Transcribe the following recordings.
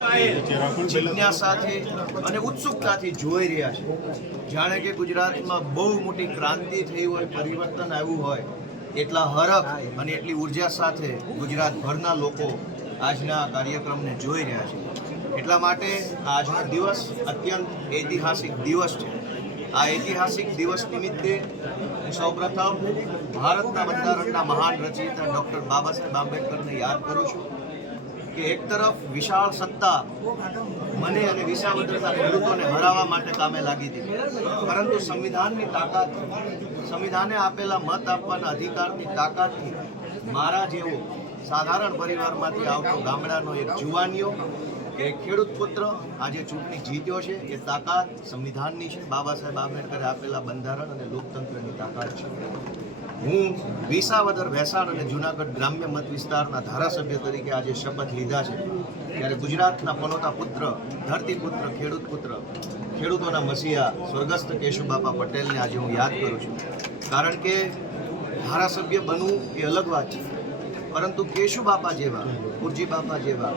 જિજ્ઞાસાથી અને ઉત્સુકતાથી જોઈ રહ્યા છે, જાણે કે ગુજરાતમાં બહુ મોટી ક્રાંતિ થઈ હોય, પરિવર્તન આવ્યું હોય, એટલા હરખ અને એટલી ઉર્જા સાથે ગુજરાતભરના લોકો આજના કાર્યક્રમને જોઈ રહ્યા છે. એટલા માટે આજનો દિવસ અત્યંત ઐતિહાસિક દિવસ છે. આ ઐતિહાસિક દિવસ નિમિત્તે હું સૌપ્રથમ ભારતના બંધારણના મહાન રચયિતા ડૉક્ટર બાબા સાહેબ આંબેડકરને યાદ કરું છું કે એક તરફ વિશાળ સત્તા મને અને વિસાવદરના ખેડૂતોને હરાવવા માટે કામે લાગી હતી, પરંતુ સંવિધાનની તાકાત, સંવિધાને આપેલા મત આપવાના અધિકારની તાકાતથી મારા જેવો સાધારણ પરિવારમાંથી આવતો ગામડાનો એક જુવાનીઓ, એક ખેડૂત પુત્ર આજે ચૂંટણી જીત્યો છે. એ તાકાત સંવિધાનની છે, બાબા સાહેબ આંબેડકરે આપેલા બંધારણ અને લોકતંત્રની તાકાત છે. હું વિસાવદર, ભેસાણ અને જૂનાગઢ ગ્રામ્ય મત વિસ્તારના ધારાસભ્ય તરીકે આજે શપથ લીધા છે, ત્યારે ગુજરાતના પનોતા પુત્ર, ધરતીપુત્ર, ખેડૂત પુત્ર, ખેડૂતોના મસીહા સ્વર્ગસ્થ કેશુબાપા પટેલને આજે હું યાદ કરું છું. કારણ કે ધારાસભ્ય બનવું એ અલગ વાત છે, પરંતુ કેશુબાપા જેવા, કુરજી બાપા જેવા,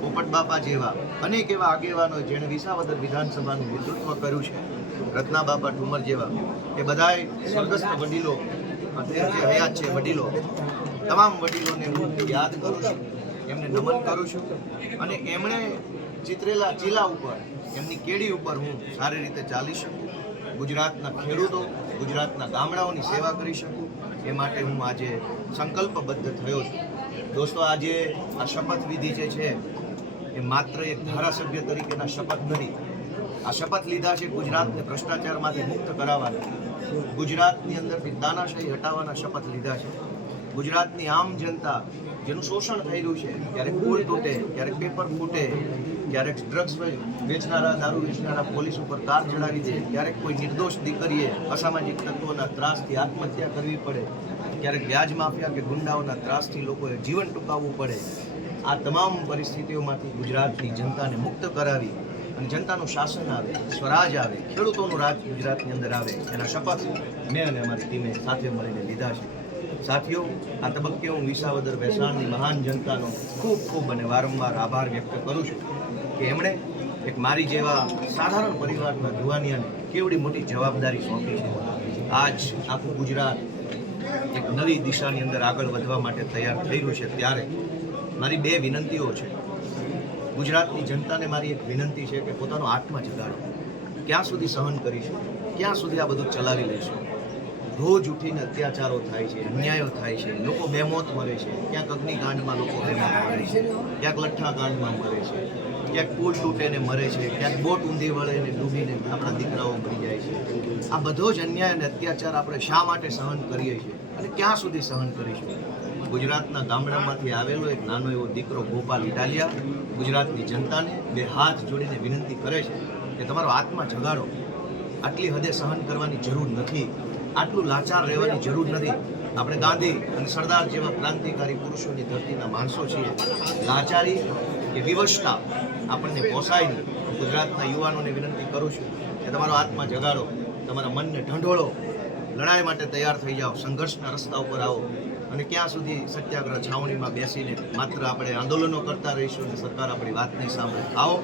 પોપટ બાપા જેવા અનેક એવા આગેવાનો જેણે વિસાવદર વિધાનસભાનું નેતૃત્વ કર્યું છે, રત્ના બાપા ઠુમર જેવા, એ બધાએ સ્વર્ગસ્થ વડીલો, અત્યારે જે હયાત છે વડીલો, તમામ વડીલોને હું યાદ કરું છું, એમને નમન કરું છું, અને એમણે ચિતરેલા ચીલા ઉપર, એમની કેડી ઉપર હું સારી રીતે ચાલી શકું, ગુજરાતના ખેડૂતો, ગુજરાતના ગામડાઓની સેવા કરી શકું, એ માટે હું આજે સંકલ્પબદ્ધ થયો છું. દોસ્તો, આજે આ શપથવિધિ જે છે એ માત્ર એક ધારાસભ્ય તરીકેના શપથ નથી. આ શપથ લીધા છે ગુજરાતને ભ્રષ્ટાચારમાંથી મુક્ત કરાવવાના, ગુજરાતની અંદરથી તાનાશાહી હટાવવાના શપથ લીધા છે. ગુજરાતની આમ જનતા જેનું શોષણ થઈ રહ્યું છે, ક્યારેક પુલ તૂટે, ક્યારેક પેપર ફૂટે, ક્યારેક ડ્રગ્સ વેચનારા, દારૂ વેચનારા પોલીસ ઉપર કાર ચડાવી દે, ક્યારેક કોઈ નિર્દોષ દીકરીએ અસામાજિક તત્વોના ત્રાસથી આત્મહત્યા કરવી પડે, ક્યારેક વ્યાજ માફિયા કે ગુંડાઓના ત્રાસથી લોકોએ જીવન ટૂંકાવવું પડે. આ તમામ પરિસ્થિતિઓમાંથી ગુજરાતની જનતાને મુક્ત કરાવી અને જનતાનું શાસન આવે, સ્વરાજ આવે, ખેડૂતોનું રાજ ગુજરાતની અંદર આવે, એના શપથ મેં અને અમારી ટીમે સાથે મળીને લીધા છે. સાથીઓ, આ તબક્કે હું વિસાવદર ભેસાણની મહાન જનતાનો ખૂબ ખૂબ અને વારંવાર આભાર વ્યક્ત કરું છું કે એમણે એક મારી જેવા સાધારણ પરિવારના જુવાનિયાને કેવડી મોટી જવાબદારી સોંપી છે. આજ આખું ગુજરાત એક નવી દિશાની અંદર આગળ વધવા માટે તૈયાર થઈ રહ્યું છે, ત્યારે મારી બે વિનંતીઓ છે. ગુજરાતની જનતાને મારી એક વિનંતી છે કે પોતાનો આત્મા જગાડો. ક્યાં સુધી સહન કરીશું? ક્યાં સુધી આ બધું ચલાવી લઈશું? રોજ ઉઠીને અત્યાચારો થાય છે, અન્યાયો થાય છે, લોકો બેમોત મરે છે, ક્યાંક અગ્નિકાંડમાં લોકો બેમોત મરે છે, ક્યાંક લઠ્ઠાકાંડમાં મરે છે, ક્યાંક પુલ તૂટેને મરે છે, ક્યાંક બોટ ઊંધી વળે ને ડૂબીને આપણા દીકરાઓ મરી જાય છે. આ બધો જ અન્યાય અને અત્યાચાર આપણે શા માટે સહન કરીએ છીએ અને ક્યાં સુધી સહન કરીશું? ગુજરાતના ગામડામાંથી આવેલો એક નાનો એવો દીકરો ગોપાલ ઇટાલિયા ગુજરાતની જનતાને બે હાથ જોડીને વિનંતી કરે છે કે તમારો આત્મા જગાડો. આટલી હદે સહન કરવાની જરૂર નથી, આટલું લાચાર રહેવાની જરૂર નથી. આપણે ગાંધી અને સરદાર જેવા ક્રાંતિકારી પુરુષોની ધરતીના માણસો છીએ. લાચારી કે વિવશતા આપણને પોસાય નહીં. ગુજરાતના યુવાનોને વિનંતી કરું છું કે તમારો આત્મા જગાડો, તમારા મનને ઢંઢોળો, લડાઈ માટે તૈયાર થઈ જાઓ, સંઘર્ષના રસ્તા ઉપર આવો. અને ક્યાં સુધી સત્યાગ્રહ છાવણીમાં બેસીને માત્ર આપણે આંદોલનો કરતા રહીશું અને સરકાર આપણી વાત નહીં સાંભળે? આવો,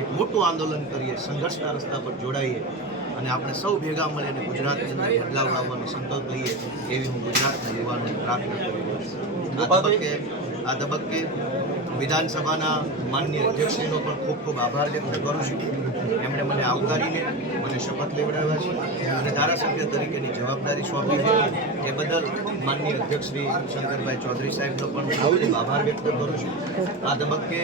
એક મોટું આંદોલન કરીએ, સંઘર્ષના રસ્તા પર જોડાઈએ અને આપણે સૌ ભેગા મળીને ગુજરાતની અંદર બદલાવ લાવવાનો સંકલ્પ લઈએ, એવી હું ગુજરાતના યુવાનોને પ્રાર્થના કરી રહ્યો છું. આ તબક્કે વિધાનસભાના માનનીય અધ્યક્ષશ્રીનો પણ ખૂબ ખૂબ આભાર વ્યક્ત કરું છું. એમણે મને આવકારીને મને શપથ લેવડાવ્યા છે અને ધારાસભ્ય તરીકેની જવાબદારી સોંપી છે. એ બદલ માનનીય અધ્યક્ષ શ્રી શંકરભાઈ ચૌધરી સાહેબનો પણ ખૂબ ખૂબ આભાર વ્યક્ત કરું છું. આ તબક્કે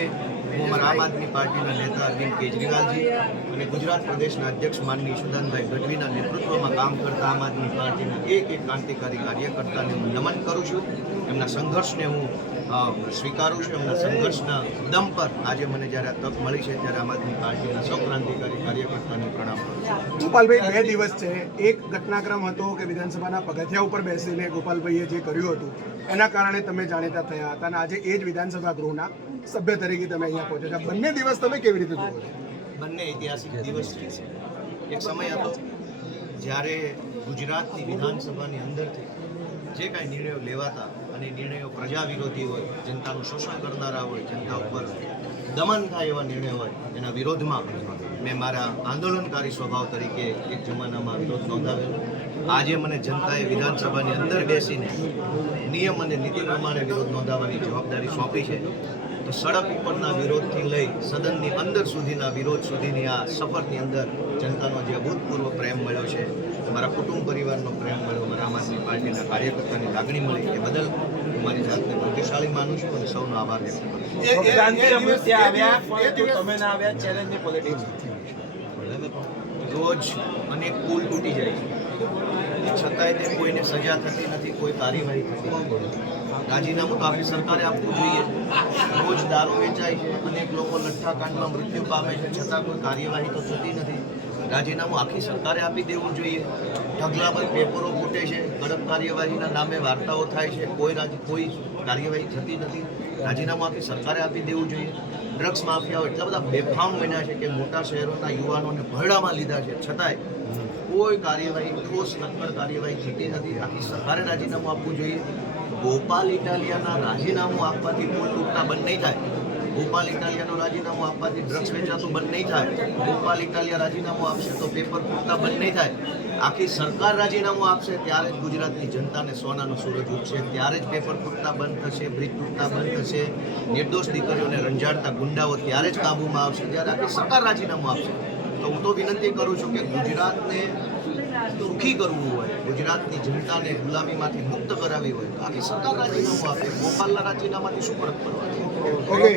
હું અમારા આમ આદમી પાર્ટીના નેતા અરવિંદ કેજરીવાલજી અને ગુજરાત પ્રદેશના અધ્યક્ષ માનનીય ઈશુદાનભાઈ ગઢવીના નેતૃત્વમાં કામ કરતા આમ આદમી પાર્ટીના એક ક્રાંતિકારી કાર્યકર્તાને હું નમન કરું છું. એમના સંઘર્ષને હું સ્વીકારું છું. એમના સંઘર્ષના દમ પર આજે મને જ્યારે આ તક મળી છે, ત્યારે આમ આદમી પાર્ટીના સૌ ક્રાંતિકારી કાર્યકર્તાને પ્રણામ કરું છું. ગોપાલભાઈ, 2 દિવસ છે. એક ઘટનાક્રમ હતો કે વિધાનસભાના પગથિયા ઉપર બેસીને ગોપાલભાઈએ જે કર્યું હતું એના કારણે તમે જાણીતા થયા હતા, અને આજે એ જ વિધાનસભા ગૃહના સભ્ય તરીકે તમે અહીંયા પહોંચ્યા હતા. બંને દિવસ તમે કેવી રીતે જુઓ છો? બંને ઐતિહાસિક દિવસ છે. એક સમય હતો જ્યારે ગુજરાતની વિધાનસભાની અંદરથી જે કાંઈ નિર્ણયો લેવાતા અને નિર્ણયો પ્રજા વિરોધી હોય, જનતાનું શોષણ કરનારા હોય, જનતા ઉપર દમન થાય એવા નિર્ણય હોય એના વિરોધમાં મેં મારા આંદોલનકારી સ્વભાવ તરીકે એક જમાનામાં વિરોધ નોંધાવેલો. આજે મને જનતાએ વિધાનસભાની અંદર બેસીને નિયમ અને નીતિ પ્રમાણે વિરોધ નોંધાવવાની જવાબદારી સોંપી છે. તો સડક ઉપરના વિરોધથી લઈ સદનની અંદર સુધીના વિરોધ સુધીની આ સફરની અંદર જનતાનો જે અભૂતપૂર્વ પ્રેમ મળ્યો છે, મારા કુટુંબ પરિવારનો પ્રેમ મળ્યો, મારા આમ આદમી પાર્ટીના કાર્યકર્તાની લાગણી મળી, એ બદલ હું મારી જાતને ભાગ્યશાળી માનું છું અને સૌનો આભાર વ્યક્ત કરું છું. રોજ અનેક પુલ તૂટી જાય છે, છતાંય તે કોઈને સજા થતી નથી, કોઈ કાર્યવાહી થતી નથી. રાજીનામું તો આખી સરકારે આપવું જોઈએ. રોજ દારૂ વેચાય છે, અનેક લોકો લઠ્ઠાકાંડમાં મૃત્યુ પામે છે, છતાં કોઈ કાર્યવાહી તો થતી નથી. રાજીનામું આખી સરકારે આપી દેવું જોઈએ. ઢગલા પર પેપરો ફૂટે છે, કડક કાર્યવાહીના નામે વાર્તાઓ થાય છે, કોઈ કાર્યવાહી થતી નથી. રાજીનામું આખી સરકારે આપી દેવું જોઈએ. ડ્રગ્સ માફિયાઓ એટલા બધા બેફામ બન્યા છે કે મોટા શહેરોના યુવાનોને ભરડામાં લીધા છે, છતાંય કોઈ કાર્યવાહી, ઠોસ નક્કર કાર્યવાહી થતી નથી. આખી સરકારે રાજીનામું આપવું જોઈએ. ગોપાલ ઇટાલિયાના રાજીનામું આપવાથી પુલ તૂટતા બંધ નહીં થાય. ગોપાલ ઇટાલિયાનું રાજીનામું આપવાથી ડ્રગ્સ વેચાતું બંધ નહીં થાય. ગોપાલ ઇટાલિયા રાજીનામું આપશે તો પેપર ફૂટતા બંધ નહીં થાય. આખી સરકાર રાજીનામું આપશે ત્યારે જ ગુજરાતની જનતાને સોનાનો સૂરજ ઉગશે, ત્યારે જ પેપર ફૂટતા બંધ થશે, બ્રિજ તૂટતા બંધ થશે, નિર્દોષ દીકરીઓને રંજાડતા ગુંડાઓ ત્યારે જ કાબૂમાં આવશે, જ્યારે આખી સરકાર રાજીનામું આપશે. તો હું તો વિનંતી કરું છું કે ગુજરાતને સુખી કરવું હોય, ગુજરાતની જનતાને ગુલામીમાંથી મુક્ત કરાવી હોય તો આખી સરકાર રાજીનામું આપે. ગોપાલના રાજીનામાથી શું ફરક પડવાનો? ઓકે.